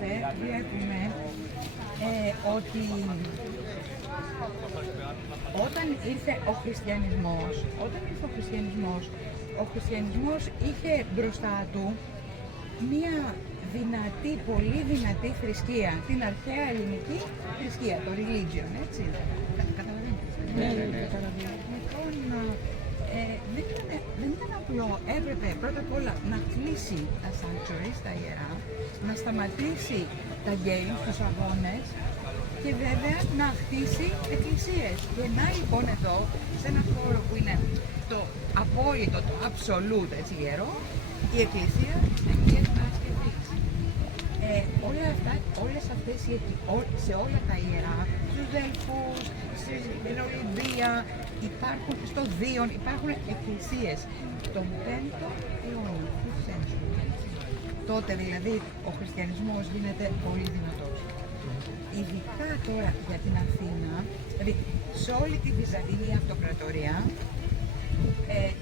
θυμόμαστε, βλέπουμε ότι όταν ήρθε ο χριστιανισμός είχε μπροστά του μία δυνατή, πολύ δυνατή θρησκεία, την αρχαία ελληνική θρησκεία, το religion, έτσι. Καταλαβαίνετε. Ναι, καταλαβαίνω. Δεν ήταν απλό, έπρεπε πρώτα απ' όλα να κλείσει τα sanctuaries, τα ιερά, να σταματήσει τα games, τους αγώνες και βέβαια να χτίσει εκκλησίες. Γεννάει λοιπόν εδώ, σε ένα χώρο που είναι το απόλυτο, το absolute, έτσι, ιερό, η εκκλησία της Αγίας Παρασκευής. Όλες αυτές σε όλα τα ιερά, στους Δέλφους, στην Ολυμπία, υπάρχουν, στο Δίον, υπάρχουν εκκλησίες. Τον 5ο αιώνα, τότε δηλαδή ο χριστιανισμός γίνεται πολύ δυνατός. Ειδικά τώρα για την Αθήνα, δηλαδή σε όλη τη Βυζαντινή Αυτοκρατορία,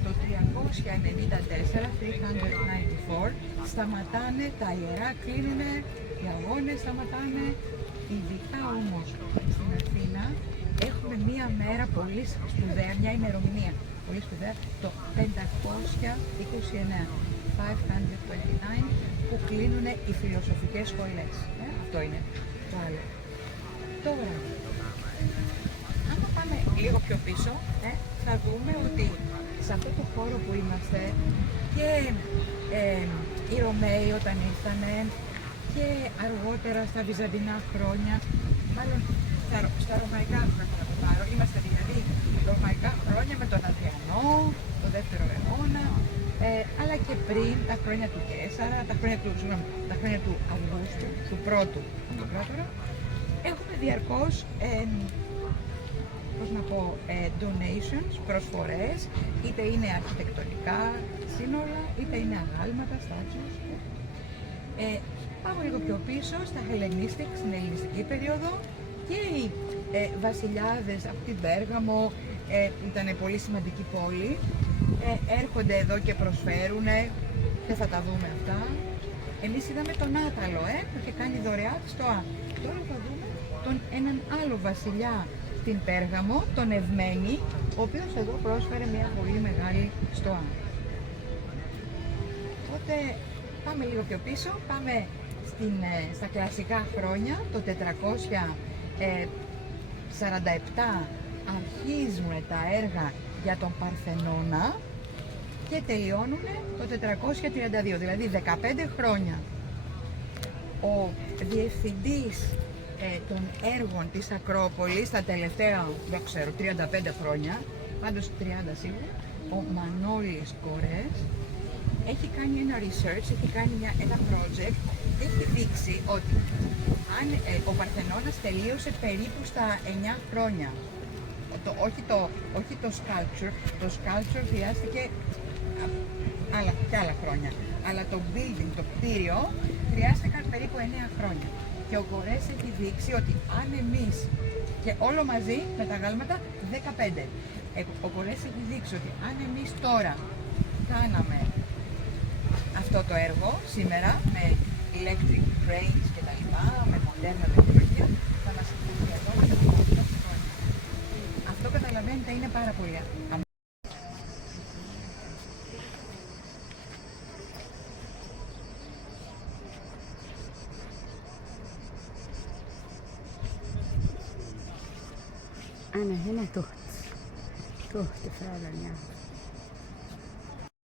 το 394, σταματάνε τα ιερά, κλείνουνε, οι αγώνες σταματάνε. Ειδικά όμως στην Αθήνα έχουμε μία μέρα πολύ σπουδαία, μια ημερομηνία πολύ σπουδαία, το 529, που κλείνουνε οι φιλοσοφικές σχολές. Αυτό είναι το άλλο. Τώρα, άμα πάμε λίγο πιο πίσω, θα δούμε ότι σε αυτό το χώρο που είμαστε και οι Ρωμαίοι όταν ήρθανε και αργότερα στα Βυζαντινά χρόνια, μάλλον στα Ρωμαϊκά χρόνια να το πάρω, είμαστε δηλαδή Ρωμαϊκά χρόνια με τον Αδριανό, το 2ο αιώνα, αλλά και πριν τα χρόνια του Καίσαρα, τα χρόνια του Αυγούστου, του πρώτου αυτοκράτορα, έχουμε διαρκώς donations, προσφορές, είτε είναι αρχιτεκτονικά σύνολα, είτε είναι αγάλματα, statues. Πάμε λίγο πιο πίσω, στα Hellenistic, στην ελληνιστική περίοδο, και οι βασιλιάδες από την Πέργαμο, που ήταν πολύ σημαντική πόλη, έρχονται εδώ και προσφέρουν, δεν θα τα δούμε αυτά. Εμείς είδαμε τον Άταλο, που είχε κάνει δωρεά τη στοά. Τώρα θα δούμε έναν άλλο βασιλιά στην Πέργαμο, τον Ευμένη, ο οποίος εδώ πρόσφερε μια πολύ μεγάλη στοά. Οπότε πάμε λίγο πιο πίσω, πάμε στα κλασικά χρόνια, το 447 αρχίζουν τα έργα για τον Παρθενώνα και τελειώνουν το 432, δηλαδή 15 χρόνια. Ο διευθυντής των έργων της Ακρόπολης τα τελευταία, δεν ξέρω, 35 χρόνια, πάντως 30 σίγουρα, ο Μανώλης Κορές, έχει κάνει ένα research, έχει κάνει ένα project και έχει δείξει ότι αν ο Παρθενώνας τελείωσε περίπου στα 9 χρόνια. Όχι το sculpture, το sculpture χρειάστηκε και άλλα χρόνια, αλλά το building, το κτίριο, χρειάστηκαν περίπου 9 χρόνια. Και ο Κορές έχει δείξει ότι αν εμείς, και όλο μαζί με τα γάλματα 15, ο Κορές έχει δείξει ότι αν εμείς τώρα κάναμε αυτό το έργο σήμερα με electric cranes και τα λοιπά, με μοντέρνα τεχνολογία, θα μας χρειαζόταν 18 χρόνια. Αυτό, καταλαβαίνετε, είναι πάρα πολύ. أنا هنا تهت فعلا يعني.